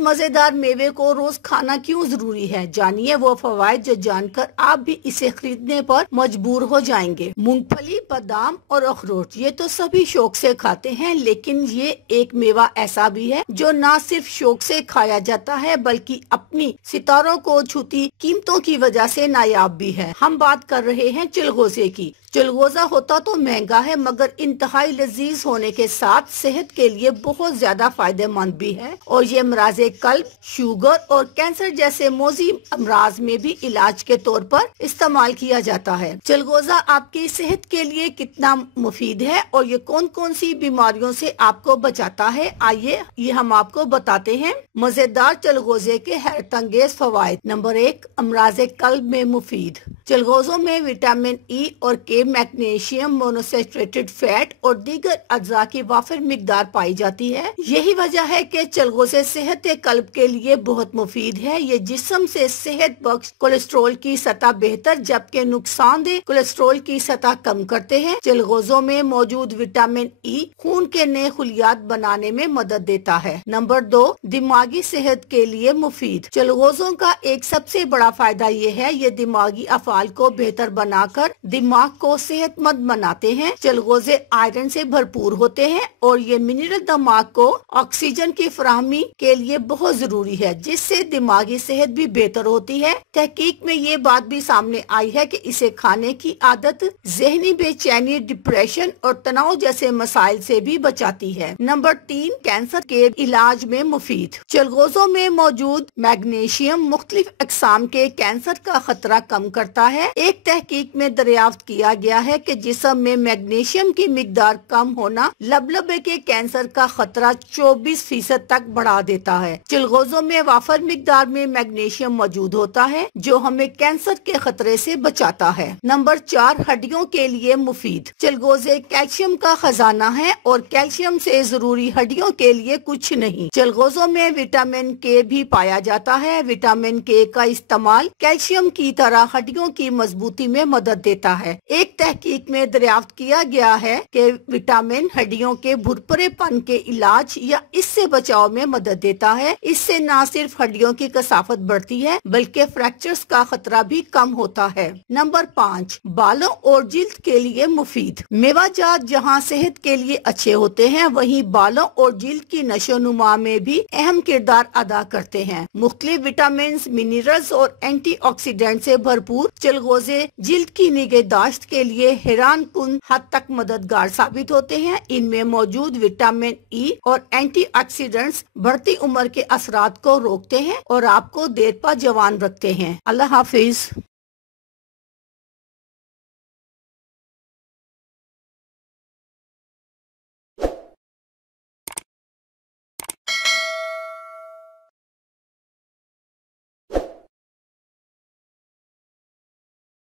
इस मजेदार मेवे को रोज खाना क्यों जरूरी है, जानिए वो फवायद जो जानकर आप भी इसे खरीदने पर मजबूर हो जाएंगे। मूंगफली, बादाम और अखरोट ये तो सभी शौक से खाते हैं, लेकिन ये एक मेवा ऐसा भी है जो न सिर्फ शौक से खाया जाता है बल्कि अपनी सितारों को छूती कीमतों की वजह से नायाब भी है। हम बात कर रहे हैं चिलगोजे की। चिलगोजा होता तो महंगा है मगर इंतहाई लजीज होने के साथ सेहत के लिए बहुत ज्यादा फायदेमंद भी है और ये अमराज कल्ब, शुगर और कैंसर जैसे मोजी अमराज में भी इलाज के तौर पर इस्तेमाल किया जाता है। चिलगोजा आपकी सेहत के लिए कितना मुफीद है और ये कौन कौन सी बीमारियों से आपको बचाता है, आइए ये हम आपको बताते हैं। मजेदार चिलगोजे के हैरत अंगेज फवायद। नंबर 1, अमराज कल्ब में मुफीद। चिलगोजों में विटामिन ई और के, मैग्नीशियम, मोनोसैचुरेटेड फैट और दीगर अज्जा की वाफिर मिकदार पाई जाती है। यही वजह है कि चिलगोजे सेहत कल्ब के लिए बहुत मुफीद है। ये जिस्म से सेहत बख्श कोलेस्ट्रोल की सतह बेहतर जबकि नुकसानदेह कोलेस्ट्रोल की सतह कम करते हैं। चिलगोजों में मौजूद विटामिन ई खून के नए खुलियात बनाने में मदद देता है। नंबर 2, दिमागी सेहत के लिए मुफीद। चिलगोजों का एक सबसे बड़ा फायदा ये है, ये दिमागी अफाल को बेहतर बनाकर दिमाग को सेहतमंद बनाते हैं। चिलगोजे आयरन से भरपूर होते हैं और ये मिनरल दिमाग को ऑक्सीजन की फराहमी के लिए बहुत जरूरी है, जिससे दिमागी सेहत भी बेहतर होती है। तहकीक में ये बात भी सामने आई है कि इसे खाने की आदत जहनी बेचैनी, डिप्रेशन और तनाव जैसे मसाइल से भी बचाती है। नंबर 3, कैंसर के इलाज में मुफीद। चिलगोजों में मौजूद मैग्नीशियम मुख्तलिफ अक़साम के कैंसर का खतरा कम करता है। एक तहकीक में दरियाफ्त किया गया है कि जिस्म में मैग्नीशियम की मिकदार कम होना लबलबे के कैंसर का खतरा 24% तक बढ़ा देता है। चिलगोजों में वाफर मिकदार में मैग्नीशियम मौजूद होता है जो हमें कैंसर के खतरे से बचाता है। नंबर 4, हड्डियों के लिए मुफीद। चिलगोजे कैल्शियम का खजाना है और कैल्शियम से जरूरी हड्डियों के लिए कुछ नहीं। चिलगोजों में विटामिन के भी पाया जाता है। विटामिन के का इस्तेमाल कैल्शियम की तरह हड्डियों की मजबूती में मदद देता है। एक तहकीक में दरियाफ्त किया गया है कि विटामिन हड्डियों के भुरभुरेपन के इलाज या इससे बचाव में मदद देता है। इससे न सिर्फ हड्डियों की कसाफत बढ़ती है बल्कि फ्रैक्चर्स का खतरा भी कम होता है। नंबर 5, बालों और जिल्द के लिए मुफीद। मेवाजात जहां सेहत के लिए अच्छे होते हैं वहीं बालों और जिल्द की नशोनुमा में भी अहम किरदार अदा करते हैं। मुख्तलिफ विटामिन, मिनरल्स और एंटीऑक्सीडेंट से भरपूर चिलगोजे जिल्द की निगहदाश्त के लिए हैरान कुन हद तक मददगार साबित होते हैं। इनमें मौजूद विटामिन ई और एंटीऑक्सीडेंट्स बढ़ती उम्र के असरात को रोकते हैं और आपको देर पा जवान रखते हैं। अल्लाह हाफिज।